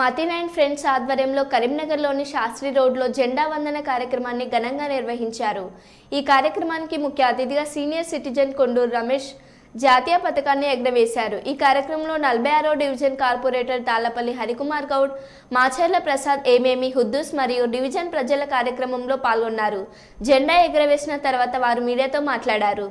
Matin and friends ఆధ్వర్యంలో కరీంనగర్లోని శాస్త్రి రోడ్లో జెండా వందన కార్యక్రమాన్ని ఘనంగా నిర్వహించారు. ఈ కార్యక్రమానికి ముఖ్య అతిథిగా సీనియర్ సిటిజన్ కొండూరు రమేష్ జాతీయ పథకాన్ని ఎగరవేశారు. ఈ కార్యక్రమంలో నలభై ఆరో డివిజన్ కార్పొరేటర్ తాళ్ళపల్లి హరికుమార్ గౌడ్ మాచర్ల ప్రసాద్ ఏమేమి హుద్దూస్ మరియు డివిజన్ ప్రజల కార్యక్రమంలో పాల్గొన్నారు. జెండా ఎగరవేసిన తర్వాత వారు మీడియాతో మాట్లాడారు.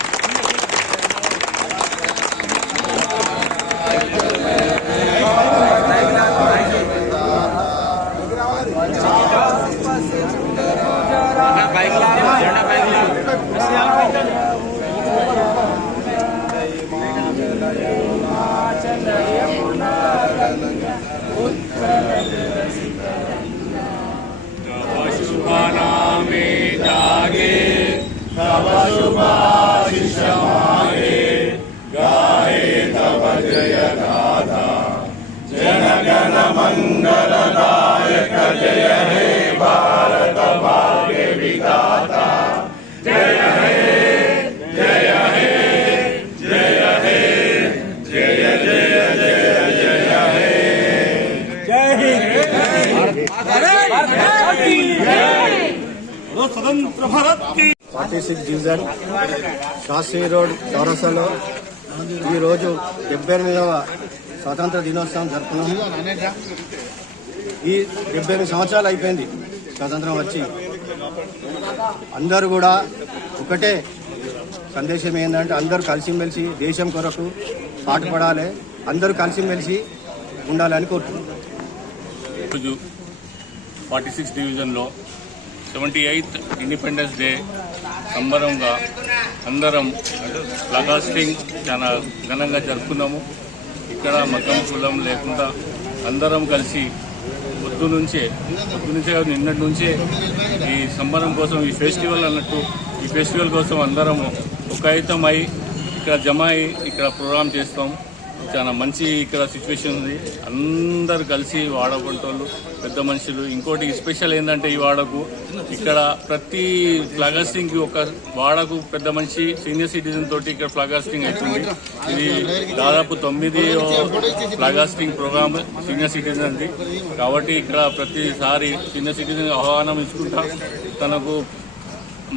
शुभाशिषमागे गायेत भजयनाथा जनगणमङ्गलदायक जय हे भारतभाग्य विधाता जय हे जय हे जय हे जय जय जय जय हे जय हिंद भारत की स्वतंत्र भारत की forty six division Shastri road చౌరసలో ఈరోజు డెబ్బై ఎనిమిదవ స్వాతంత్ర దినోత్సవం జరుపుకున్నాం. ఈ డెబ్బై ఎనిమిది సంవత్సరాలు అయిపోయింది స్వాతంత్రం వచ్చి. అందరూ కూడా ఒకటే సందేశం ఏంటంటే అందరూ కలిసిమెలిసి దేశం కొరకు పాటుపడాలి అందరూ కలిసిమెలిసి ఉండాలని కోరుతున్నాం. ఫార్టీ సిక్స్ డివిజన్లో సెవెంటీ ఎయిత్ ఇండిపెండెన్స్ డే సంబరంగా అందరం లగాస్టింగ్ చాలా ఘనంగా జరుపుకున్నాము. ఇక్కడ మతం కులం లేకుండా అందరం కలిసి పొద్దు నుంచే పొద్దు నుంచే నిన్నటి నుంచే ఈ సంబరం కోసం ఈ ఫెస్టివల్ అన్నట్టు ఈ ఫెస్టివల్ కోసం అందరం అయి ఇక్కడ జమ అయి ఇక్కడ ప్రోగ్రాం చేస్తాం. చాలా మంచి ఇక్కడ సిచ్యువేషన్ ఉంది. అందరు కలిసి వాడబడేటోళ్ళు పెద్ద మనుషులు. ఇంకోటి స్పెషల్ ఏంటంటే ఈ వాడకు. ఇక్కడ ప్రతి ఫ్లాగాస్టింగ్ ఒక వాడకు పెద్ద మనిషి సీనియర్ సిటిజన్ తోటి ఇక్కడ ఫ్లాగాస్టింగ్ అవుతుంది ఇది దాదాపు తొమ్మిది ఫ్లాగాస్టింగ్ ప్రోగ్రామ్ సీనియర్ సిటిజన్ది కాబట్టి ఇక్కడ ప్రతిసారి సీనియర్ సిటిజన్ ఆహ్వానం ఇచ్చుకుంటా. తనకు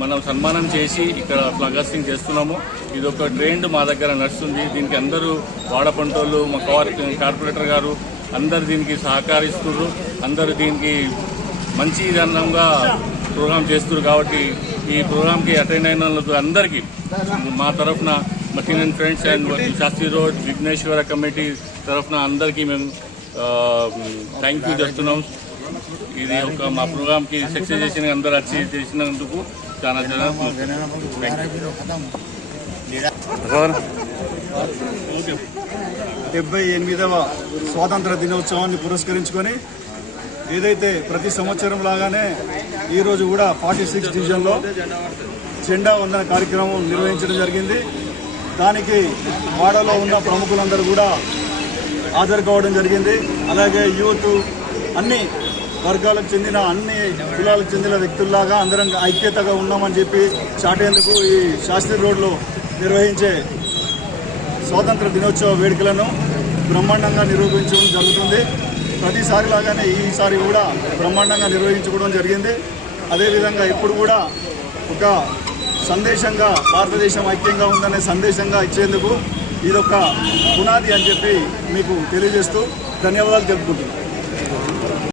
మనం సన్మానం చేసి ఇక్కడ ఫ్లగాస్టింగ్ చేస్తున్నాము. ఇది ఒక ట్రెండ్ మా దగ్గర నడుస్తుంది. దీనికి అందరూ వాడపంటోళ్ళు మా కార్పొరేటర్ గారు అందరు దీనికి సహకరిస్తున్నారు అందరూ దీనికి మంచి విధానంగా ప్రోగ్రామ్ చేస్తున్నారు కాబట్టి ఈ ప్రోగ్రామ్కి అటెండ్ అయిన అందరికీ మా తరఫున Mateen and friends and Shastri road Vighneshwara committee తరఫున అందరికీ మేము థ్యాంక్ యూ చెప్తున్నాం ఇది ఒక మా ప్రోగ్రామ్కి సక్సెస్ చేసిన అందరూ అచీవ్ చేసినందుకు చాలా డెబ్బై ఎనిమిదవ స్వాతంత్ర దినోత్సవాన్ని పురస్కరించుకొని ఏదైతే ప్రతి సంవత్సరం లాగానే ఈరోజు కూడా ఫార్టీ సిక్స్ డివిజన్లో జెండా వందన కార్యక్రమం నిర్వహించడం జరిగింది. దానికి వాడలో ఉన్న ప్రముఖులందరూ కూడా హాజరు కావడం జరిగింది. అలాగే యూత్ అన్ని వర్గాలకు చెందిన అన్ని కులాలకు చెందిన వ్యక్తుల్లాగా అందరం ఐక్యతగా ఉన్నామని చెప్పి చాటేందుకు ఈ శాస్త్రి రోడ్లో నిర్వహించే స్వాతంత్ర దినోత్సవ వేడుకలను బ్రహ్మాండంగా నిర్వహించడం జరుగుతుంది. ప్రతిసారి లాగానే ఈసారి కూడా బ్రహ్మాండంగా నిర్వహించుకోవడం జరిగింది. అదేవిధంగా ఇప్పుడు కూడా ఒక సందేశంగా భారతదేశం ఐక్యంగా ఉందనే సందేశంగా ఇచ్చేందుకు ఇదొక పునాది అని చెప్పి మీకు తెలియజేస్తూ ధన్యవాదాలు తెలుపుకుంటున్నాను.